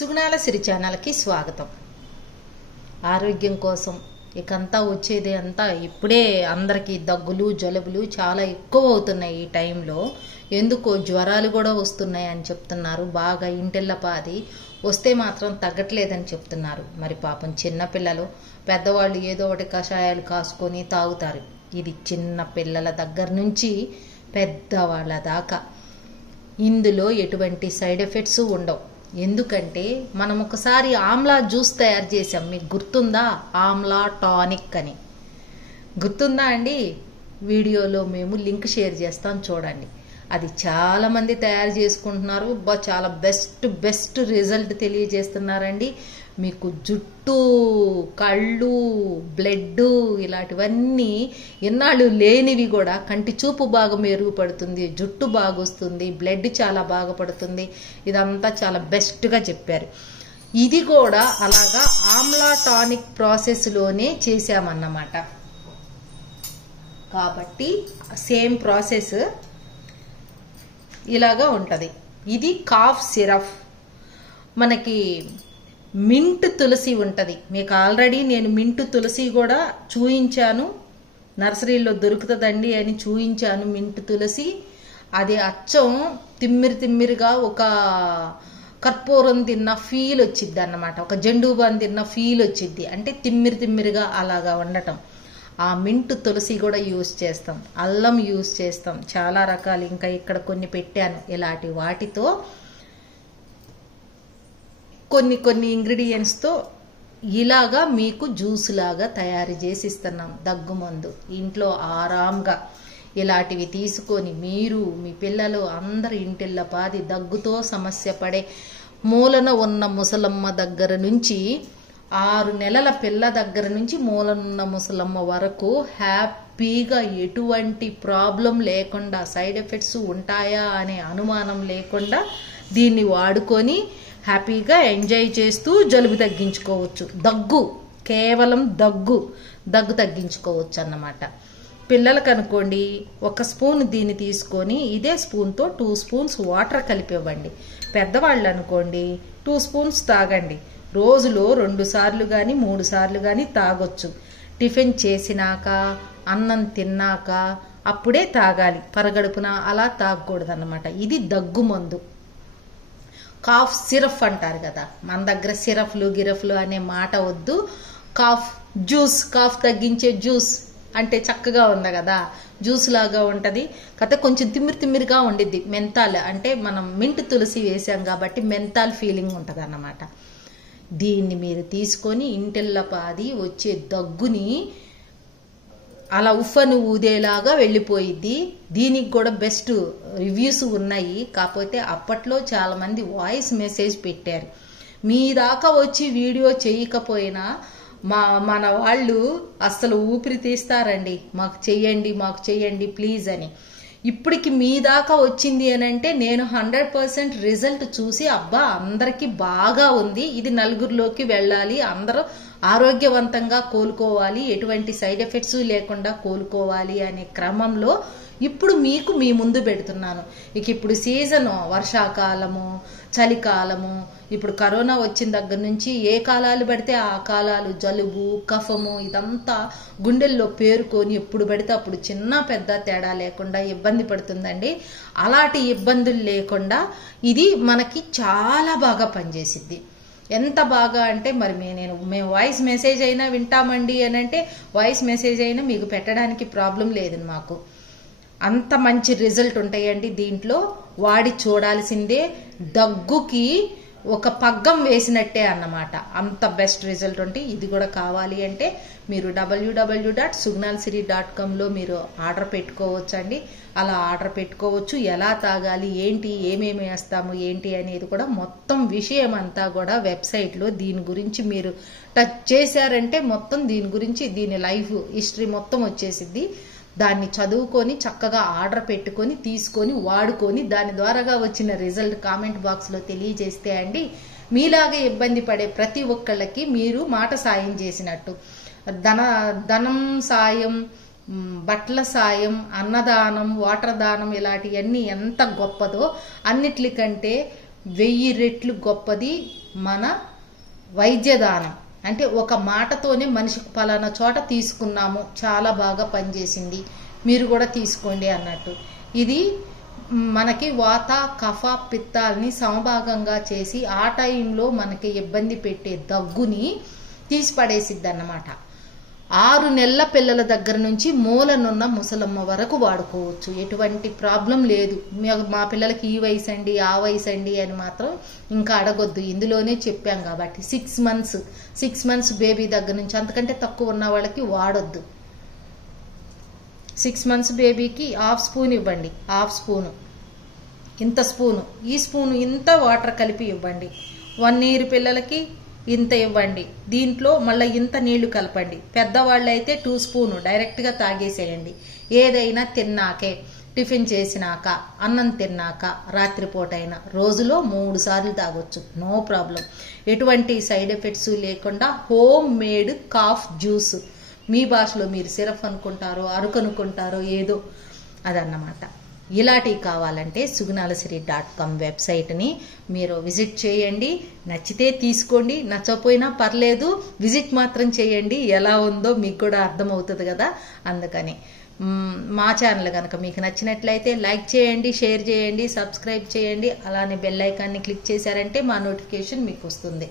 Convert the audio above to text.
సుగుణాల సిరి ఛానల్కి స్వాగతం. ఆరోగ్యం కోసం ఇకంతా వచ్చేది అంతా ఇప్పుడే అందరికీ దగ్గులు జలుబులు చాలా ఎక్కువ అవుతున్నాయి. ఈ టైంలో ఎందుకో జ్వరాలు కూడా వస్తున్నాయి అని చెప్తున్నారు. బాగా ఇంటిల్లపాది వస్తే మాత్రం తగ్గట్లేదని చెప్తున్నారు. మరి పాపం చిన్నపిల్లలు పెద్దవాళ్ళు ఏదో ఒకటి కషాయాలు కాసుకొని తాగుతారు. ఇది చిన్న పిల్లల దగ్గర నుంచి పెద్దవాళ్ళ దాకా ఇందులో ఎటువంటి సైడ్ ఎఫెక్ట్స్ ఉండవు. ఎందుకంటే మనం ఒకసారి ఆమ్లా జ్యూస్ తయారు చేసాం, మీకు గుర్తుందా? ఆమ్లా టానిక్ అని గుర్తుందా అండి? వీడియోలో మేము లింక్ షేర్ చేస్తాం, చూడండి. అది చాలామంది తయారు చేసుకుంటున్నారు. చాలా బెస్ట్ రిజల్ట్ తెలియజేస్తున్నారండి. మీకు జుట్టు, కళ్ళు, బ్లడ్ ఇలాంటివన్నీ ఎన్నాళ్ళు లేనివి కూడా కంటి చూపు బాగా మెరుగుపడుతుంది, జుట్టు బాగా వస్తుంది, బ్లడ్ చాలా బాగా పడుతుంది. ఇదంతా చాలా బెస్ట్గా చెప్పారు. ఇది కూడా అలాగా ఆమ్లా టానిక్ ప్రాసెస్లోనే చేశామన్నమాట. కాబట్టి సేమ్ ప్రాసెస్ ఇలాగా ఉంటుంది. ఇది కాఫ్ సిరప్. మనకి మింట్ తులసి ఉంటుంది. మీకు ఆల్రెడీ నేను మింట్ తులసి కూడా చూయించాను, నర్సరీలో దొరుకుతుందండి అని చూయించాను. మింట్ తులసి అది అచ్చం తిమ్మిరిగా ఒక కర్పూరం తిన్న ఫీల్ వచ్చిద్ది అన్నమాట. ఒక జెండూబాన్ తిన్న ఫీల్ వచ్చిద్ది, అంటే తిమ్మిరిగా అలాగా ఉండటం. ఆ మింట్ తులసి కూడా యూజ్ చేస్తాం, అల్లం యూజ్ చేస్తాం, చాలా రకాలు. ఇంకా ఇక్కడ కొన్ని పెట్టాను. ఇలాంటి వాటితో కొన్ని ఇంగ్రీడియంట్స్తో ఇలాగా మీకు జ్యూస్ లాగా తయారు చేసి ఇస్తున్నాం. దగ్గుమందు ఇంట్లో ఆరాంగా ఇలాంటివి తీసుకొని మీరు మీ పిల్లలు అందరు ఇంటిల్లపాది దగ్గుతో సమస్య పడే మూలన ఉన్న ముసలమ్మ దగ్గర నుంచి 6 నెలల పిల్ల దగ్గర నుంచి మూలనున్న ముసలమ్మ వరకు హ్యాపీగా ఎటువంటి ప్రాబ్లం లేకుండా, సైడ్ ఎఫెక్ట్స్ ఉంటాయా అనే అనుమానం లేకుండా దీన్ని వాడుకొని హ్యాపీగా ఎంజాయ్ చేస్తూ జలుబు తగ్గించుకోవచ్చు. కేవలం దగ్గు తగ్గించుకోవచ్చు అన్నమాట. పిల్లలకు అనుకోండి, 1 స్పూన్ దీన్ని తీసుకొని ఇదే స్పూన్తో 2 స్పూన్స్ వాటర్ కలిపివ్వండి. పెద్దవాళ్ళు అనుకోండి 2 స్పూన్స్ తాగండి. రోజులో 2 సార్లు కానీ 3 సార్లు కానీ తాగొచ్చు. టిఫిన్ చేసినాక, అన్నం తిన్నాక అప్పుడే తాగాలి. పరగడుపున అలా తాగకూడదు అన్నమాట. ఇది దగ్గు మందు. కాఫ్ సిరప్ అంటారు కదా, మన దగ్గర సిరఫ్లు గిరఫ్లు అనే మాట వద్దు. కాఫ్ జ్యూస్, కాఫ్ తగ్గించే జ్యూస్ అంటే చక్కగా ఉంది కదా, జ్యూస్ లాగా ఉంటుంది. కథ కొంచెం తిమ్మిరిగా ఉండిద్ది. మెంతాల్ అంటే మనం మింట్ తులసి వేసాం కాబట్టి మెంతాల్ ఫీలింగ్ ఉంటుంది అన్నమాట. దీన్ని మీరు తీసుకొని ఇంటిల్లపాది వచ్చే దగ్గుని అలా ఉఫ్ఫను ఊదేలాగా వెళ్ళిపోయిద్ది. దీనికి కూడా బెస్ట్ రివ్యూస్ ఉన్నాయి. కాకపోతే అప్పట్లో చాలామంది వాయిస్ మెసేజ్ పెట్టారు. మీ దాకా వచ్చి వీడియో చేయకపోయినా మన వాళ్ళు అస్సలు ఊపిరి తీస్తారండి, మాకు చెయ్యండి ప్లీజ్ అని. ఇప్పటికి మీ దాకా వచ్చింది అని అంటే నేను 100% రిజల్ట్ చూసి అబ్బా అందరికీ బాగా ఉంది, ఇది నలుగురిలోకి వెళ్ళాలి, అందరూ ఆరోగ్యవంతంగా కోలుకోవాలి, ఎటువంటి సైడ్ ఎఫెక్ట్స్ లేకుండా కోలుకోవాలి అనే క్రమంలో ఇప్పుడు మీకు మీ ముందు పెడుతున్నాను. ఇప్పుడు సీజను వర్షాకాలము, చలికాలము, ఇప్పుడు కరోనా వచ్చిన దగ్గర నుంచి ఏ కాలాలు పడితే ఆ కాలాలు, జలుబు, కఫము ఇదంతా గుండెల్లో పేరుకొని ఎప్పుడు పడితే అప్పుడు చిన్న పెద్ద తేడా లేకుండా ఇబ్బంది పడుతుందండి. అలాంటి ఇబ్బందులు లేకుండా ఇది మనకి చాలా బాగా పనిచేసిద్ది. ఎంత బాగా అంటే మరి మేము వాయిస్ మెసేజ్ అయినా వింటామండి అని అంటే వాయిస్ మెసేజ్ అయినా మీకు పెట్టడానికి ప్రాబ్లం లేదు మాకు. అంత మంచి రిజల్ట్ ఉంటాయండి దీంట్లో. వాడి చూడాల్సిందే. దగ్గుకి ఒక పగ్గం వేసినట్టే అన్నమాట. అంత బెస్ట్ రిజల్ట్ ఉంటే ఇది కూడా కావాలి అంటే మీరు www.sugnalsiri.comలో మీరు ఆర్డర్ పెట్టుకోవచ్చు అండి. అలా ఆర్డర్ పెట్టుకోవచ్చు. ఎలా తాగాలి, ఏంటి, ఏమేమి వేస్తాము ఏంటి అనేది కూడా మొత్తం విషయం అంతా కూడా వెబ్సైట్లో దీని గురించి మీరు టచ్ చేశారంటే మొత్తం దీని గురించి, దీని లైఫ్ హిస్టరీ మొత్తం వచ్చేసిద్ది. దాన్ని చదువుకొని చక్కగా ఆర్డర్ పెట్టుకొని తీసుకొని వాడుకొని దాని ద్వారాగా వచ్చిన రిజల్ట్ కామెంట్ బాక్స్లో తెలియజేస్తే అండి మీలాగే ఇబ్బంది పడే ప్రతి ఒక్కళ్ళకి మీరు మాట సాయం చేసినట్టు. ధనం సాయం, బట్టల సాయం, అన్నదానం, వాటర్ దానం ఇలాంటివన్నీ ఎంత గొప్పదో అన్నిటికంటే 1000 రెట్లు గొప్పది మన వైద్యదానం. అంటే ఒక మాటతోనే మనిషికి పలానా చోట తీసుకున్నాము, చాలా బాగా పనిచేసింది, మీరు కూడా తీసుకోండి అన్నట్టు. ఇది మనకి వాత కఫ పిత్తాలని సమభాగంగా చేసి ఆ టైంలో మనకి ఇబ్బంది పెట్టే దగ్గుని తీసి పడేసిద్ది అన్నమాట. 6 నెలల పిల్లల దగ్గర నుంచి మూలనున్న ముసలమ్మ వరకు వాడుకోవచ్చు, ఎటువంటి ప్రాబ్లం లేదు. మా పిల్లలకి ఈ వయసు అండి ఆ వయసు అండి అని మాత్రం ఇంకా అడగొద్దు, ఇందులోనే చెప్పాం కాబట్టి. 6 మంత్స్ బేబీ దగ్గర నుంచి, అంతకంటే తక్కువ ఉన్న వాళ్ళకి వాడొద్దు. 6 మంత్స్ బేబీకి 1/2 స్పూన్ ఇవ్వండి, 1/2 స్పూను, ఇంత స్పూను, ఈ స్పూను ఇంత వాటర్ కలిపి ఇవ్వండి. 1 ఇయర్ పిల్లలకి ఇంత ఇవ్వండి, దీంట్లో మళ్ళీ ఇంత నీళ్లు కలపండి. పెద్దవాళ్ళు అయితే 2 స్పూను డైరెక్ట్గా తాగేసేయండి. ఏదైనా తిన్నాకే, టిఫిన్ చేసినాక, అన్నం తిన్నాక, రాత్రిపూట అయినా రోజులో 3 సార్లు తాగొచ్చు, నో ప్రాబ్లం. ఎటువంటి సైడ్ ఎఫెక్ట్స్ లేకుండా హోమ్ మేడ్ కాఫ్ జ్యూస్, మీ భాషలో మీరు సిరప్ అనుకుంటారో అరకు అనుకుంటారో ఏదో అదన్నమాట. ఇలాంటివి కావాలంటే sugunalasiri.com వెబ్సైట్ని మీరు విజిట్ చేయండి. నచ్చితే తీసుకోండి, నచ్చకపోయినా పర్లేదు, విజిట్ మాత్రం చేయండి. ఎలా ఉందో మీకు కూడా అర్థమవుతుంది కదా. అందుకని మా ఛానల్ కనుక మీకు నచ్చినట్లయితే లైక్ చేయండి, షేర్ చేయండి, సబ్స్క్రైబ్ చేయండి. అలానే బెల్ ఐకాన్ని క్లిక్ చేశారంటే మా నోటిఫికేషన్ మీకు వస్తుంది.